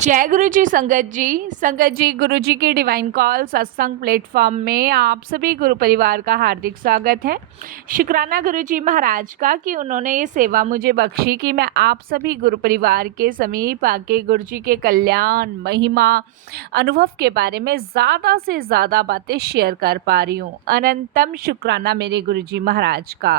जय गुरु जी संगत जी गुरु जी की डिवाइन कॉल सत्संग प्लेटफॉर्म में आप सभी गुरु परिवार का हार्दिक स्वागत है। शुक्राना गुरु जी महाराज का कि उन्होंने ये सेवा मुझे बख्शी कि मैं आप सभी गुरु परिवार के समीप आके गुरु जी के कल्याण महिमा अनुभव के बारे में ज़्यादा से ज़्यादा बातें शेयर कर पा रही हूँ। अनंतम शुक्राना मेरे गुरु जी महाराज का।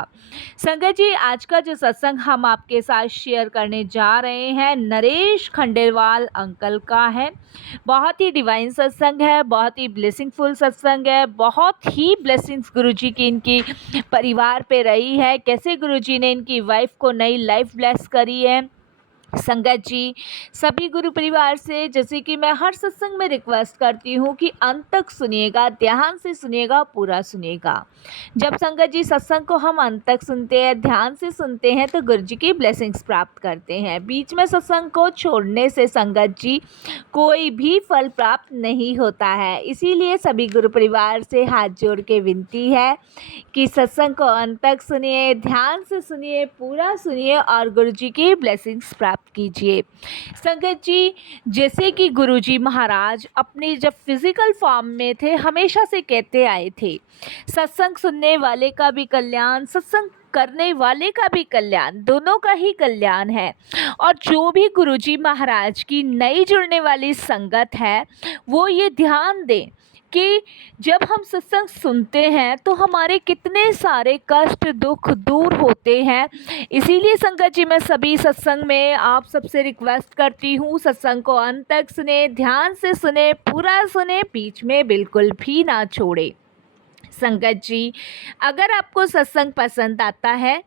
संगत जी, आज का जो सत्संग हम आपके साथ शेयर करने जा रहे हैं नरेश खंडेलवाल अंकल का है। बहुत ही डिवाइन सत्संग है, बहुत ही ब्लेसिंगफुल सत्संग है, बहुत ही ब्लेसिंग्स गुरुजी की इनकी परिवार पे रही है। कैसे गुरुजी ने इनकी वाइफ को नई लाइफ ब्लेस करी है। संगत जी, सभी गुरु परिवार से जैसे कि मैं हर सत्संग में रिक्वेस्ट करती हूँ कि अंत तक सुनिएगा, ध्यान से सुनिएगा, पूरा सुनिएगा। जब संगत जी सत्संग को हम अंत तक सुनते हैं, ध्यान से सुनते हैं, तो गुरु जी की ब्लेसिंग्स प्राप्त करते हैं। बीच में सत्संग को छोड़ने से संगत जी कोई भी फल प्राप्त नहीं होता है। इसीलिए सभी गुरु परिवार से हाथ जोड़ के विनती है कि सत्संग को अंत तक सुनिए, ध्यान से सुनिए, पूरा सुनिए और गुरु जी की ब्लेसिंग्स प्राप्त कीजिए। संगत जी, जैसे कि गुरु जी महाराज अपनी जब फिजिकल फॉर्म में थे हमेशा से कहते आए थे, सत्संग सुनने वाले का भी कल्याण, सत्संग करने वाले का भी कल्याण, दोनों का ही कल्याण है। और जो भी गुरुजी महाराज की नई जुड़ने वाली संगत है वो ये ध्यान दें कि जब हम सत्संग सुनते हैं तो हमारे कितने सारे कष्ट दुख दूर होते हैं। इसीलिए संगत जी मैं सभी सत्संग में आप सबसे रिक्वेस्ट करती हूँ, सत्संग को अंत तक सुने, ध्यान से सुने, पूरा सुने, बीच में बिल्कुल भी ना छोड़े। संगत जी, अगर आपको सत्संग पसंद आता है,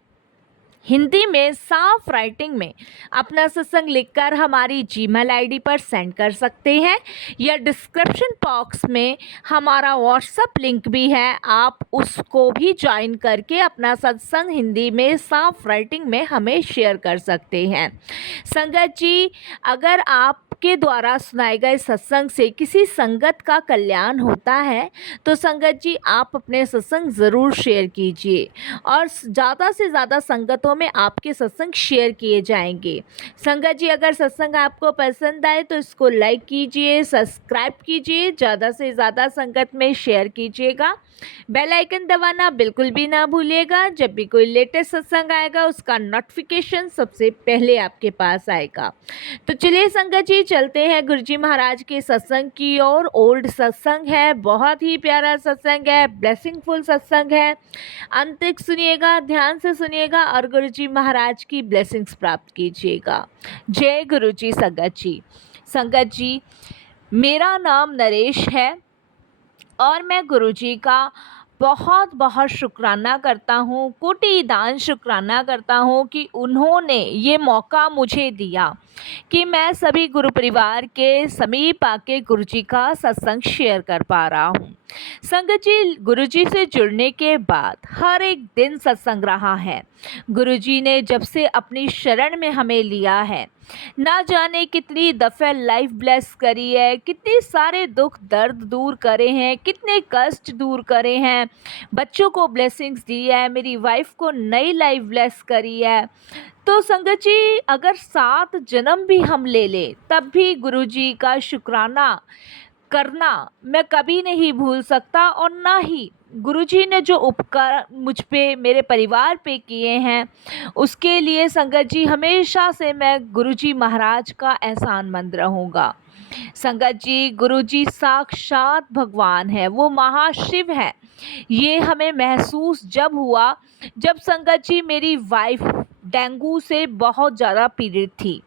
हिंदी में साफ राइटिंग में अपना सत्संग लिखकर हमारी जीमेल आईडी पर सेंड कर सकते हैं, या डिस्क्रिप्शन बॉक्स में हमारा व्हाट्सएप लिंक भी है, आप उसको भी ज्वाइन करके अपना सत्संग हिंदी में साफ राइटिंग में हमें शेयर कर सकते हैं। संगत जी, अगर आपके द्वारा सुनाए गए सत्संग से किसी संगत का कल्याण होता है तो संगत जी आप अपने सत्संग ज़रूर शेयर कीजिए और ज़्यादा से ज़्यादा संगतों में आपके सत्संग शेयर किए जाएंगे। संगत जी, अगर सत्संग आपको पसंद आए तो इसको लाइक कीजिए, सब्सक्राइब कीजिए, ज़्यादा से ज़्यादा संगत में शेयर कीजिएगा। बेल आइकन दबाना बिल्कुल भी ना भूलिएगा। जब भी कोई लेटेस्ट सत्संग आएगा उसका नोटिफिकेशन सबसे पहले आपके पास आएगा। तो चलिए संगत जी, चलते हैं गुरुजी महाराज के सत्संग की ओर। ओल्ड सत्संग है, बहुत ही प्यारा सत्संग है, ब्लेसिंगफुल सत्संग है। अंत तक सुनिएगा, ध्यान से सुनिएगा और गुरुजी महाराज की ब्लेसिंग्स प्राप्त कीजिएगा। जय गुरुजी। संगत जी, मेरा नाम नरेश है और मैं गुरुजी का बहुत बहुत शुक्राना करता हूँ, कोटि दान शुक्राना करता हूँ कि उन्होंने ये मौका मुझे दिया कि मैं सभी गुरु परिवार के समीप आके गुरुजी का सत्संग शेयर कर पा रहा हूँ। संगत जी, गुरुजी से जुड़ने के बाद हर एक दिन सत्संग रहा है। गुरुजी ने जब से अपनी शरण में हमें लिया है, ना जाने कितनी दफ़े लाइफ ब्लेस करी है, कितने सारे दुख दर्द दूर करे हैं, कितने कष्ट दूर करे हैं, बच्चों को ब्लेसिंग्स दी है, मेरी वाइफ को नई लाइफ ब्लेस करी है। तो संगत जी, अगर 7 जन्म भी हम ले लें तब भी गुरुजी का शुक्राना करना मैं कभी नहीं भूल सकता, और ना ही गुरुजी ने जो उपकार मुझ पे, मेरे परिवार पे किए हैं उसके लिए संगत जी हमेशा से मैं गुरुजी महाराज का एहसानमंद रहूँगा। संगत जी, गुरुजी साक्षात भगवान है, वो महाशिव है। ये हमें महसूस जब हुआ जब संगत जी मेरी वाइफ डेंगू से बहुत ज़्यादा पीड़ित थी।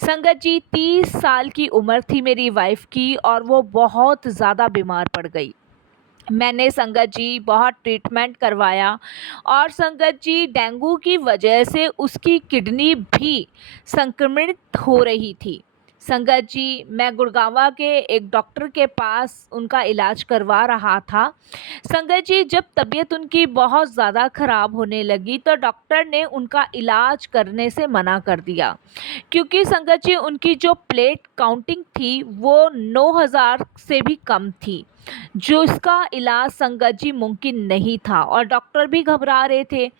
संगत जी, 30 साल की उम्र थी मेरी वाइफ की और वो बहुत ज़्यादा बीमार पड़ गई। मैंने संगत जी बहुत ट्रीटमेंट करवाया और संगत जी डेंगू की वजह से उसकी किडनी भी संक्रमित हो रही थी। संगत जी, मैं गुड़गांवा के एक डॉक्टर के पास उनका इलाज करवा रहा था। संगत जी, जब तबीयत उनकी बहुत ज़्यादा ख़राब होने लगी तो डॉक्टर ने उनका इलाज करने से मना कर दिया, क्योंकि संगत जी उनकी जो प्लेट काउंटिंग थी वो 9000 से भी कम थी, जो इसका इलाज संगत जी मुमकिन नहीं था। और डॉक्टर भी घबरा रहे थे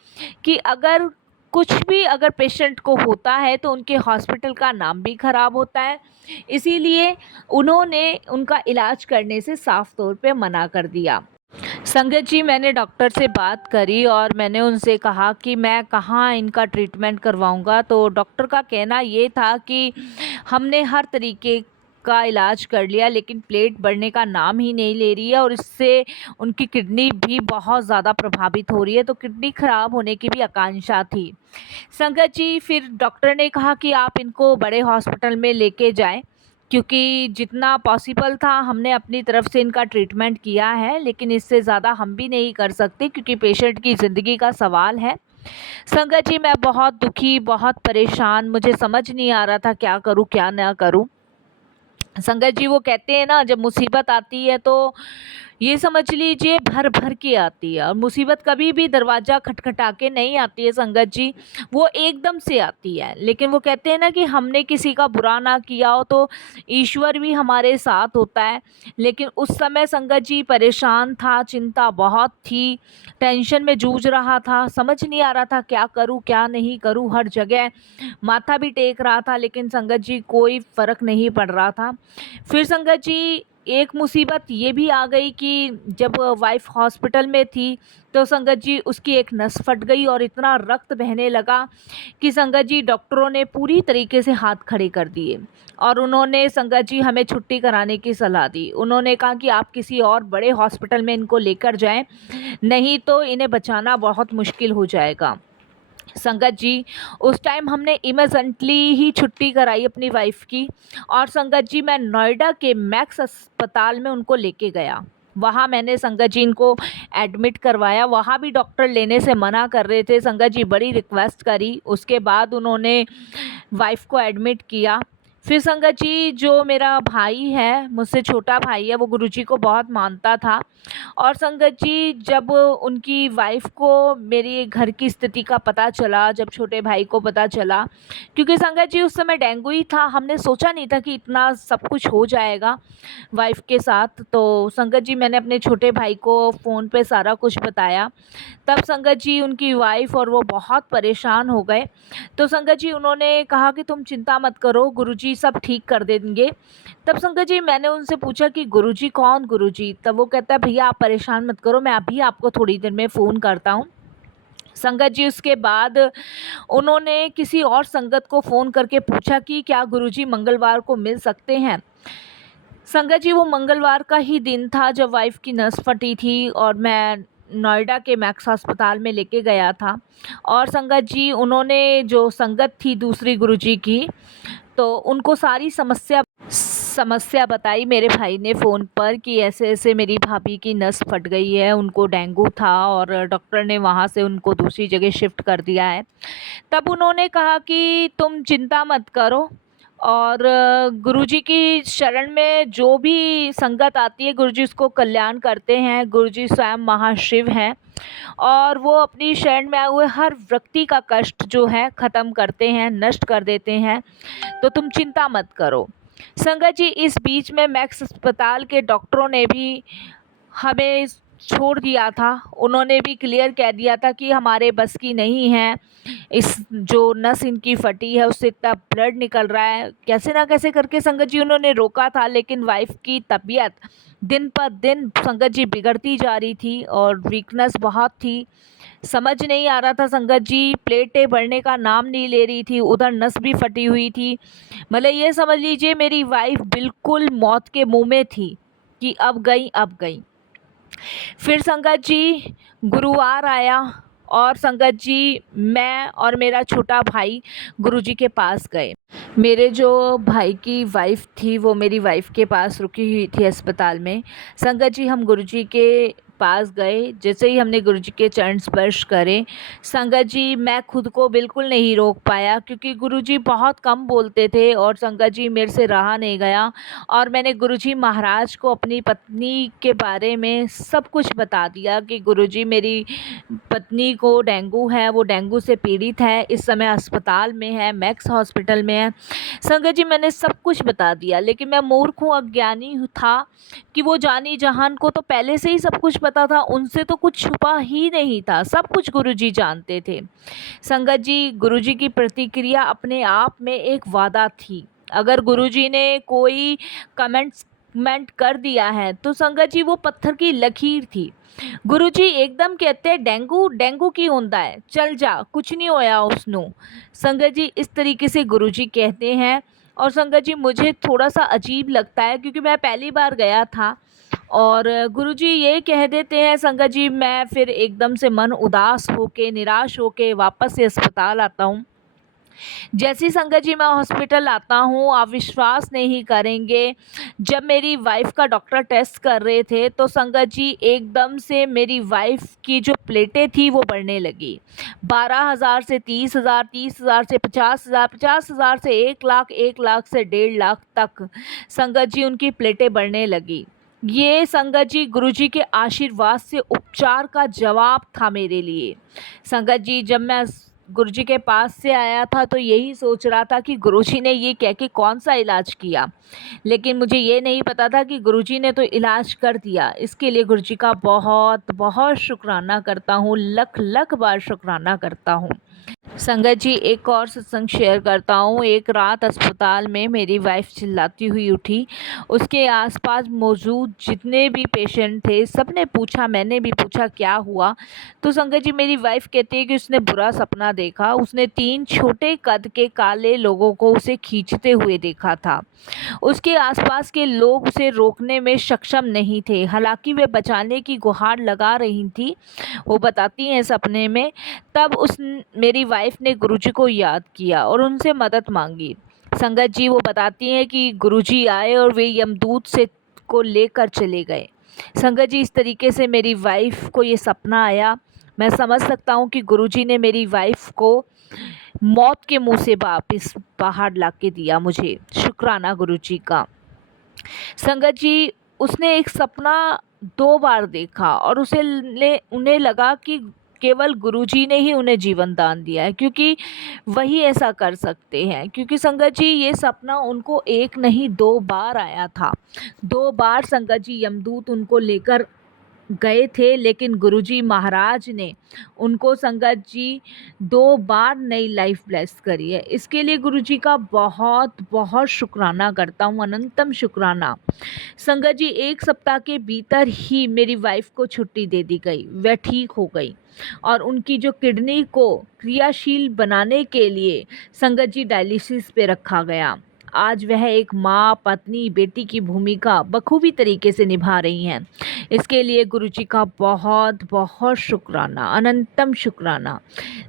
कि अगर कुछ भी अगर पेशेंट को होता है तो उनके हॉस्पिटल का नाम भी ख़राब होता है, इसीलिए उन्होंने उनका इलाज करने से साफ तौर पे मना कर दिया। संगत जी, मैंने डॉक्टर से बात करी और मैंने उनसे कहा कि मैं कहाँ इनका ट्रीटमेंट करवाऊँगा। तो डॉक्टर का कहना ये था कि हमने हर तरीके का इलाज कर लिया, लेकिन प्लेट बढ़ने का नाम ही नहीं ले रही है और इससे उनकी किडनी भी बहुत ज़्यादा प्रभावित हो रही है, तो किडनी ख़राब होने की भी आकांक्षा थी। संगत जी, फिर डॉक्टर ने कहा कि आप इनको बड़े हॉस्पिटल में लेके जाएं, क्योंकि जितना पॉसिबल था हमने अपनी तरफ से इनका ट्रीटमेंट किया है, लेकिन इससे ज़्यादा हम भी नहीं कर सकते क्योंकि पेशेंट की ज़िंदगी का सवाल है। संगत जी, मैं बहुत दुखी, बहुत परेशान, मुझे समझ नहीं आ रहा था क्या करूं क्या ना करूं। संगत जी, वो कहते हैं ना, जब मुसीबत आती है तो ये समझ लीजिए भर भर के आती है, और मुसीबत कभी भी दरवाज़ा खटखटा के नहीं आती है संगत जी, वो एकदम से आती है। लेकिन वो कहते हैं ना कि हमने किसी का बुरा ना किया हो तो ईश्वर भी हमारे साथ होता है। लेकिन उस समय संगत जी परेशान था, चिंता बहुत थी, टेंशन में जूझ रहा था, समझ नहीं आ रहा था क्या करूं क्या नहीं करूं। हर जगह माथा भी टेक रहा था, लेकिन संगत जी कोई फ़र्क नहीं पड़ रहा था। फिर संगत जी एक मुसीबत ये भी आ गई कि जब वाइफ हॉस्पिटल में थी तो संगत जी उसकी एक नस फट गई और इतना रक्त बहने लगा कि संगत जी डॉक्टरों ने पूरी तरीके से हाथ खड़े कर दिए और उन्होंने संगत जी हमें छुट्टी कराने की सलाह दी। उन्होंने कहा कि आप किसी और बड़े हॉस्पिटल में इनको लेकर जाएं, नहीं तो इन्हें बचाना बहुत मुश्किल हो जाएगा। संगत जी, उस टाइम हमने इमरजेंटली ही छुट्टी कराई अपनी वाइफ की, और संगत जी मैं नोएडा के मैक्स अस्पताल में उनको लेके गया। वहाँ मैंने संगत जी इनको एडमिट करवाया, वहाँ भी डॉक्टर लेने से मना कर रहे थे। संगत जी बड़ी रिक्वेस्ट करी, उसके बाद उन्होंने वाइफ को एडमिट किया। फिर संगत जी जो मेरा भाई है, मुझसे छोटा भाई है, वो गुरुजी को बहुत मानता था। और संगत जी जब उनकी वाइफ को मेरी घर की स्थिति का पता चला, जब छोटे भाई को पता चला, क्योंकि संगत जी उस समय डेंगू ही था, हमने सोचा नहीं था कि इतना सब कुछ हो जाएगा वाइफ के साथ। तो संगत जी मैंने अपने छोटे भाई को फ़ोन पे सारा कुछ बताया। तब संगत जी उनकी वाइफ और वो बहुत परेशान हो गए। तो संगत जी उन्होंने कहा कि तुम चिंता मत करो, गुरुजी सब ठीक कर देंगे। तब संगत जी मैंने उनसे पूछा कि गुरुजी कौन गुरुजी? तब वो कहता है भैया आप परेशान मत करो, मैं अभी आपको थोड़ी देर में फ़ोन करता हूँ। संगत जी उसके बाद उन्होंने किसी और संगत को फ़ोन करके पूछा कि क्या गुरुजी मंगलवार को मिल सकते हैं। संगत जी वो मंगलवार का ही दिन था जब वाइफ की नस फटी थी और मैं नोएडा के मैक्स अस्पताल में लेके गया था। और संगत जी उन्होंने जो संगत थी दूसरी गुरुजी की, तो उनको सारी समस्या बताई मेरे भाई ने फ़ोन पर कि ऐसे ऐसे मेरी भाभी की नस फट गई है, उनको डेंगू था और डॉक्टर ने वहाँ से उनको दूसरी जगह शिफ्ट कर दिया है। तब उन्होंने कहा कि तुम चिंता मत करो, और गुरुजी की शरण में जो भी संगत आती है गुरुजी उसको कल्याण करते हैं। गुरुजी स्वयं महाशिव हैं और वो अपनी शरण में आए हुए हर व्यक्ति का कष्ट जो है ख़त्म करते हैं, नष्ट कर देते हैं। तो तुम चिंता मत करो। संगत जी इस बीच में मैक्स अस्पताल के डॉक्टरों ने भी हमें छोड़ दिया था। उन्होंने भी क्लियर कह दिया था कि हमारे बस की नहीं है, इस जो नस इनकी फटी है उससे इतना ब्लड निकल रहा है, कैसे ना कैसे करके संगत जी उन्होंने रोका था। लेकिन वाइफ की तबीयत दिन पर दिन संगत जी बिगड़ती जा रही थी और वीकनेस बहुत थी। समझ नहीं आ रहा था संगत जी, प्लेटें बढ़ने का नाम नहीं ले रही थी, उधर नस भी फटी हुई थी। मतलब ये समझ लीजिए मेरी वाइफ बिल्कुल मौत के मुंह में थी कि अब गई अब गई। फिर संगत जी गुरुवार आया और संगत जी मैं और मेरा छोटा भाई गुरुजी के पास गए। मेरे जो भाई की वाइफ थी वो मेरी वाइफ के पास रुकी हुई थी अस्पताल में। संगत जी हम गुरुजी के पास गए, जैसे ही हमने गुरुजी के चरण स्पर्श करे, संगत जी मैं खुद को बिल्कुल नहीं रोक पाया क्योंकि गुरुजी बहुत कम बोलते थे और संगत जी मेरे से रहा नहीं गया। और मैंने गुरुजी महाराज को अपनी पत्नी के बारे में सब कुछ बता दिया कि गुरुजी मेरी पत्नी को डेंगू है, वो डेंगू से पीड़ित है, इस समय अस्पताल में है, मैक्स हॉस्पिटल में है। संगत जी मैंने सब कुछ बता दिया, लेकिन मैं मूर्ख हूँ, अज्ञानी था कि वो जानी जहान को तो पहले से ही सब कुछ पता था उनसे तो कुछ छुपा ही नहीं था, सब कुछ गुरुजी जानते थे। संगत जी, गुरुजी की प्रतिक्रिया अपने आप में एक वादा थी। अगर गुरुजी ने कोई कमेंट कर दिया है तो संगत जी वो पत्थर की लकीर थी। गुरुजी एकदम कहते हैं, डेंगू डेंगू की होंदा है, चल जा, कुछ नहीं होया उसनू। संगत जी इस तरीके से गुरुजी कहते हैं। और संगत जी मुझे थोड़ा सा अजीब लगता है क्योंकि मैं पहली बार गया था और गुरुजी ये कह देते हैं। संगत जी मैं फिर एकदम से मन उदास होके, निराश होके वापस से अस्पताल आता हूँ। जैसी संगत जी मैं हॉस्पिटल आता हूँ, आप विश्वास नहीं करेंगे, जब मेरी वाइफ़ का डॉक्टर टेस्ट कर रहे थे तो संगत जी एकदम से मेरी वाइफ़ की जो प्लेटें थी वो बढ़ने लगी। 12,000 से 30,000, 30,000 से 50,000, 50,000 से 1 लाख, 1 लाख से 1.5 लाख तक संगत जी उनकी प्लेटें बढ़ने लगी। ये संगत जी गुरुजी के आशीर्वाद से उपचार का जवाब था मेरे लिए। संगत जी जब मैं गुरुजी के पास से आया था तो यही सोच रहा था कि गुरुजी ने ये कह के कौन सा इलाज किया, लेकिन मुझे ये नहीं पता था कि गुरुजी ने तो इलाज कर दिया। इसके लिए गुरुजी का बहुत बहुत शुक्राना करता हूँ, लख लख बार शुक्राना करता हूँ। संगत जी एक और सत्संग शेयर करता हूँ। एक रात अस्पताल में मेरी वाइफ़ चिल्लाती हुई उठी। उसके आसपास मौजूद जितने भी पेशेंट थे सब ने पूछा, मैंने भी पूछा क्या हुआ। तो संगत जी मेरी वाइफ़ कहती है कि उसने बुरा सपना देखा। उसने 3 छोटे कद के काले लोगों को उसे खींचते हुए देखा था। उसके आसपास के लोग उसे रोकने में सक्षम नहीं थे, हालांकि वे बचाने की गुहार लगा रही थी। वो बताती हैं सपने में, तब उस मेरी वाइफ़ ने गुरुजी को याद किया और उनसे मदद मांगी। संगत जी वो बताती हैं कि गुरुजी आए और वे यमदूत से को लेकर चले गए। संगत जी इस तरीके से मेरी वाइफ़ को ये सपना आया। मैं समझ सकता हूँ कि गुरुजी ने मेरी वाइफ़ को मौत के मुंह से वापस बाहर ला के दिया मुझे। शुक्राना गुरुजी का। संगत जी उसने एक सपना 2 बार देखा और उन्हें लगा कि केवल गुरुजी ने ही उन्हें जीवन दान दिया है, क्योंकि वही ऐसा कर सकते हैं। क्योंकि संगत जी ये सपना उनको 1 नहीं 2 बार आया था। 2 बार संगत जी यमदूत उनको लेकर गए थे, लेकिन गुरुजी महाराज ने उनको संगत जी 2 बार नई लाइफ ब्लेस करी है। इसके लिए गुरुजी का बहुत बहुत शुक्राना करता हूँ, अनंतम शुक्राना। संगत जी 1 सप्ताह के भीतर ही मेरी वाइफ को छुट्टी दे दी गई, वह ठीक हो गई और उनकी जो किडनी को क्रियाशील बनाने के लिए संगत जी डायलिसिस पे रखा गया। आज वह एक माँ, पत्नी, बेटी की भूमिका बखूबी तरीके से निभा रही हैं। इसके लिए गुरुजी का बहुत बहुत शुक्राना, अनंतम शुक्राना,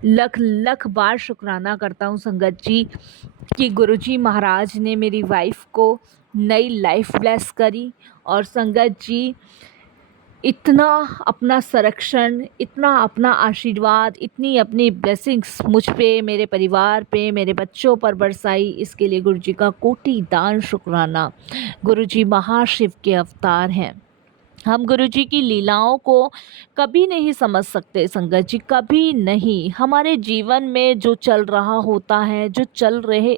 लख लख बार शुक्राना करता हूँ संगत जी कि गुरुजी महाराज ने मेरी वाइफ को नई लाइफ ब्लेस करी। और संगत जी इतना अपना संरक्षण, इतना अपना आशीर्वाद, इतनी अपनी ब्लेसिंग्स मुझ पे, मेरे परिवार पे, मेरे बच्चों पर बरसाई, इसके लिए गुरुजी का कोटि दान शुक्राना। गुरुजी महाशिव के अवतार हैं। हम गुरुजी की लीलाओं को कभी नहीं समझ सकते संगत जी, कभी नहीं। हमारे जीवन में जो चल रहा होता है, जो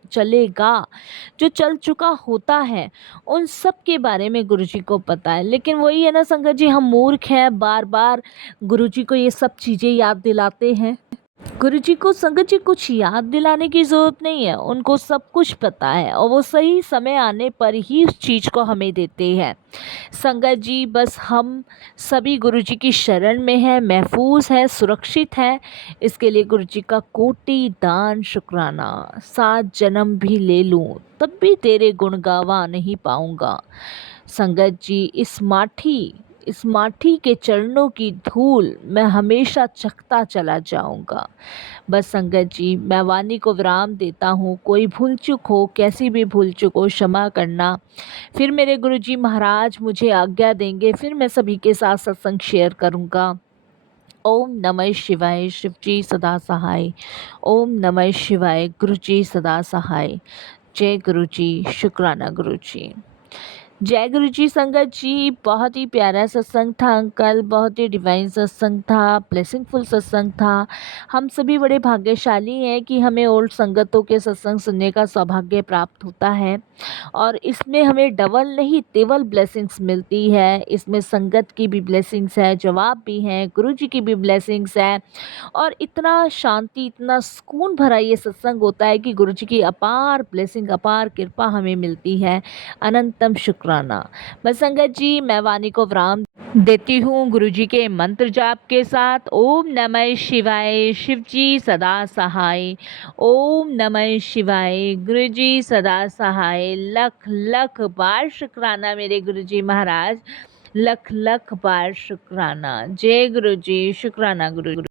चलेगा, जो चल चुका होता है, उन सब के बारे में गुरुजी को पता है। लेकिन वही है ना संगत जी, हम मूर्ख हैं, बार बार गुरुजी को ये सब चीज़ें याद दिलाते हैं। गुरुजी को संगत जी कुछ याद दिलाने की ज़रूरत नहीं है, उनको सब कुछ पता है और वो सही समय आने पर ही उस चीज़ को हमें देते हैं। संगत जी बस हम सभी गुरुजी की शरण में हैं, महफूज हैं, सुरक्षित हैं। इसके लिए गुरुजी का कोटि दान शुक्राना। 7 जन्म भी ले लूँ तब भी तेरे गुण गावा नहीं पाऊँगा। संगत जी इस माठी के चरणों की धूल मैं हमेशा चखता चला जाऊंगा। बस संगत जी मैं वाणी को विराम देता हूँ। कोई भूल चूक हो, कैसी भी भूल चूक हो, क्षमा करना। फिर मेरे गुरुजी महाराज मुझे आज्ञा देंगे, फिर मैं सभी के साथ सत्संग शेयर करूँगा। ओम नमः शिवाय। शिवजी सदा सहाय। ओम नमः शिवाय। गुरुजी सदा सहाय। जय गुरुजी। शुक्राना गुरुजी। जय गुरु जी संगत जी। बहुत ही प्यारा सत्संग था अंकल, बहुत ही डिवाइन सत्संग था, ब्लेसिंगफुल सत्संग था। हम सभी बड़े भाग्यशाली हैं कि हमें ओल्ड संगतों के सत्संग सुनने का सौभाग्य प्राप्त होता है और इसमें हमें डबल नहीं तेवल ब्लेसिंग्स मिलती है। इसमें संगत की भी ब्लेसिंग्स है, जवाब भी हैं, गुरु जी की भी ब्लेसिंग्स है और इतना शांति, इतना सुकून भरा ये सत्संग होता है कि गुरु जी की अपार ब्लेसिंग, अपार कृपा हमें मिलती है। अनंतम शुक्राना। बस संगत जी, मैं वाणी को विराम देती हूँ गुरु जी के मंत्र जाप के साथ। ओम नमः शिवाय, शिव जी सदा सहाय। ओम नमः शिवाय, गुरु जी सदा सहाय। लख लख बार शुक्राना मेरे गुरु जी महाराज, लख लख बार शुक्राना। जय गुरु जी, शुक्राना गुरु।